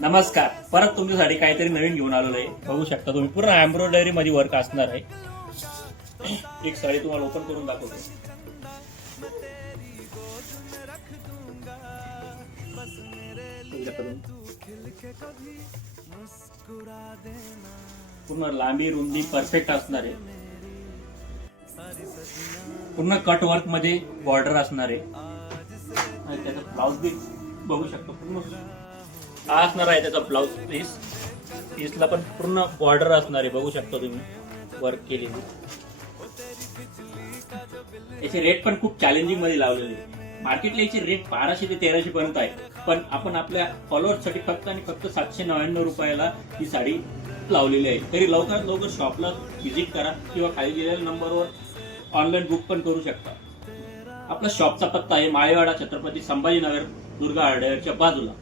नमस्कार, परत तुमच्यासाठी काहीतरी नवीन घेऊन आलेलो आहे. बघू शकता तुम्ही, पूर्ण एम्ब्रॉयडरी मध्ये वर्क असणार आहे. एक साडी तुम्हाला ओपन करून दाखवतो. पूर्ण लांबी रुंदी परफेक्ट असणार आहे. पूर्ण कट वर्क मध्ये बॉर्डर असणार आहे. आणि त्याचा ब्लाउज बी बघू शकतो. पूर्ण हा असणार आहे त्याचा ब्लाउज पीसला पण पूर्ण बॉर्डर असणार आहे. बघू शकता तुम्ही वर्क केलेली. याचे रेट पण खूप चॅलेंजिंग मध्ये लावलेले. मार्केटला याचे रेट 1200 ते 1300 पर्यंत आहे, पण आपण आपल्या फॉलोअर्स साठी फक्त आणि फक्त 799 रुपयाला ही साडी लावलेली आहे. तरी लवकरात लवकर शॉपला व्हिजिट करा किंवा खाली दिलेल्या नंबरवर ऑनलाईन बुक पण करू शकता. आपला शॉपचा पत्ता आहे माळेवाडा, छत्रपती संभाजीनगर, दुर्गा हार्डवेअरच्या बाजूला.